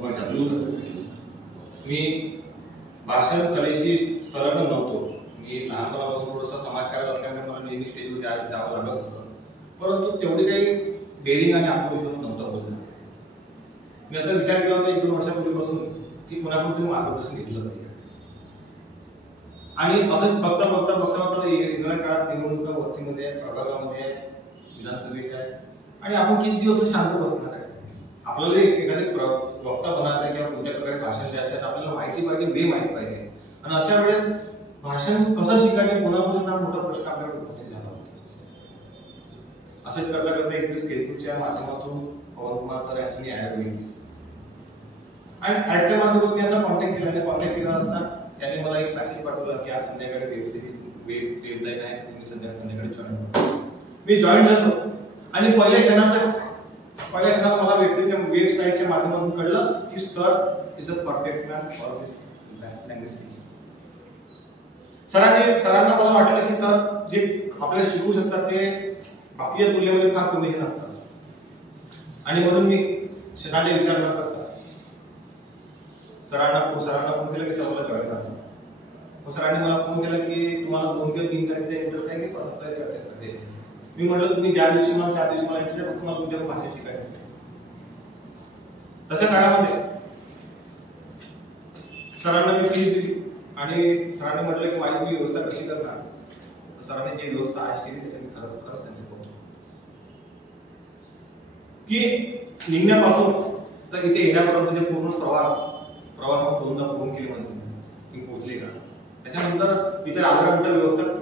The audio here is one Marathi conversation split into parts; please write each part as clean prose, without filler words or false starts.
कुमार जाधव सर, मी भाषण कलेशी संलग्न नव्हतो. मी लहानपणापासून थोडंसं समाजकार्यात असल्यामुळे मला नेहमी स्टेजवर जावं लागत असतं, परंतु तेवढी काही डेअरिंग आणि आत्मविश्वास नव्हता बोलला. मी असा विचार केला होता 1-2 वर्षापूर्वीपासून की कोणाकडून तुम्ही मार्गदर्शन घेतलं पाहिजे. आणि असं बघता येणाऱ्या काळात निवडणुका वस्तीमध्ये, प्रभागामध्ये, विधानसभेच्या आहे आणि आपण किती दिवस शांत बसणार आहे. आपल्याला एखादे वक्ता बनायचं आहे किंवा कोणत्या प्रकारे भाषण द्यायचं आहे, आपल्याला माहिती पाहिजे, वे माहिती पाहिजे. आणि अशा वेळेस भाषण कसं शिकायचं कोणापासून हा मोठा प्रश्न आपल्याकडे उपस्थित झाला होता. असंच करता एक दिवस केतपूरच्या माध्यमातून पवन कुमार सर यांची ऍड होईल आणि ऍडच्या माध्यमातून मी यांना कॉन्टॅक्ट केला असता त्यांनी मला एक मॅसेज पाठवला की आज संध्याकाळी वेब सिरीज वेबलाईन आहे, तुम्ही संध्याकाळी जॉईन करा. मी जॉईन झालो आणि पहिल्या क्षणाला मला वेबसाईटच्या माध्यमातून कळलं की sir is a perfect man for this language teaching. सरांना मला वाटलं की सर जे आपल्याला शिकवू शकतात ते बाकीच्या तुलनेमध्ये फार कमी नसतात आणि म्हणून मी क्षणाचे विचार न करता सरांना फोन केला की सर मला जॉईन करा. मग सरांनी मला फोन केला की तुम्हाला 2 किंवा 3 तारखेच्या इंटरव्ह्यू आहे की 27 तारखेला. मी म्हटलं तुम्ही ज्या दिवशी मला त्या दिवशी मला इंटरव्ह्यू फक्त मला तुमच्या भाषा शिकायची असेल. तशा काळामध्ये सरांना मी फीस दिली आणि सरांनी म्हटलं की माझी मी व्यवस्था कशी करणार. तर सरांनी जी व्यवस्था आज केली त्याच्या मी खरंच त्यांचं करतो की निघण्यापासून तर इथे येण्यापर्यंत पूर्ण प्रवासात 2दा फोन केले म्हणून मी पोहोचले का. त्याच्यानंतर इतर आल्यानंतर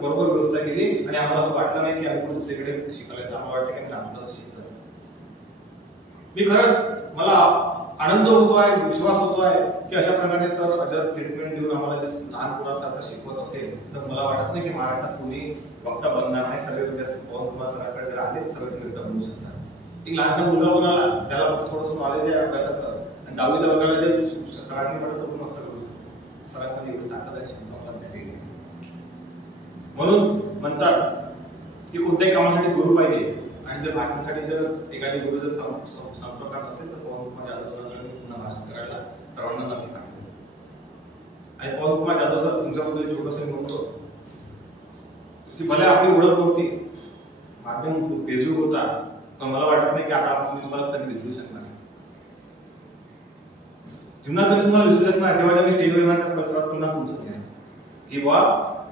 बरोबर व्यवस्था केली आणि आम्हाला असं वाटलं नाही की आम्ही दुसरीकडे शिकायला. आम्हाला वाटतं की आम्हाला शिकतो. मी खरंच मला आनंद होतो आहे, विश्वास होतो आहे की अशा प्रकारे सर जर ट्रीटमेंट देऊन आम्हाला जर लहान मुलांसारखं शिकवत असेल तर मला वाटत नाही की महाराष्ट्रात कोणी वक्ता बनणार नाही. सर्व पवन कुमार सरांकडे जर आले सर्व वक्ता बनवू शकतात. एक लहानसा मुलगा पण आला त्याला थोडंसं नॉलेज आहे अभ्यासाचं आणि 10वीच्या वर्गाला जर सरांनी म्हटलं तर पण वक्ता करू शकतो. सरांमध्ये एवढी ताकद आहे शिकवण्याला दिसते. म्हणून म्हणतात की कोणत्याही कामासाठी गुरु पाहिजे आणि जर भाषणासाठी जर एखादी गुरु जर संपर्कात असेल तर पवन कुमार जाधव सरांकडे पुन्हा भाषण करायला सर्वांना नक्की पाहिजे. आणि पवन कुमार जाधव सर तुमच्याबद्दल छोटंसं म्हणतो की भले आपली ओळख नव्हती, माध्यम फेसबुक होता, पण मला वाटत नाही की आता मी तुम्हाला कधी विसरू शकणार. जीवनात कधी तुम्हाला विसरू शकणार जेव्हा मी स्टेजवर येणार परिसरात पुन्हा तुमचं आहे की बा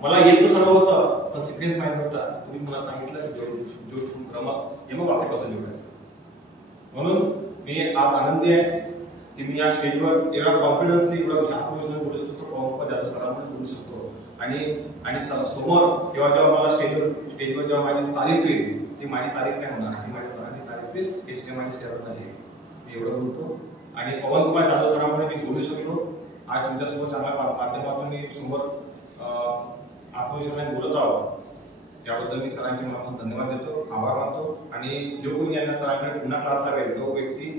मला येत सर्व होतं पण सिक्वेन्स माहित होता. तुम्ही मला सांगितलं की जो वाक्य कसं निवडायचं. म्हणून मी आज आनंदी आहे की मी या स्टेजवर एवढा कॉन्फिडन्सली एवढा आत्मविश्वास बोलू शकतो. तो पवन कुमार जाधव सरांमध्ये बोलू शकतो आणि समोर जेव्हा मला स्टेजवर जेव्हा माझी तारीफ येईल ती माझी तारीफ नाही होणार, ही माझ्या सरांची तारीफ येईल. हे सिनेमाची सेवा आहे. मी एवढं बोलतो आणि पवन कुमार जाधव सरांमध्ये मी बोलू शकलो. आज तुमच्यासोबत चांगल्या माध्यमातून मी समोर आत्मविश्वासाने बोलत आहोत. याबद्दल मी सरांचे मनापासून धन्यवाद देतो, आभार मानतो. आणि जो कोणी यांना सरांकडे पुन्हा क्लास लावेल तो व्यक्ती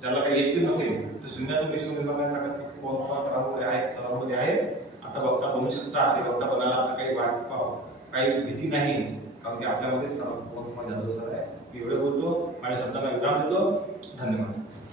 ज्याला काही येत नसेल तर शून्यातून विश्व निर्माण करण्यात ताकद पवन कुमार सरांमध्ये आहे. आता वक्ता बनू शकता. आणि वक्ता बनायला आता काही भीती नाही, कारण की आपल्यामध्ये पवन कुमार जाधव सर आहे. मी एवढं बोलतो, माझ्या शब्दांना विराम देतो. धन्यवाद.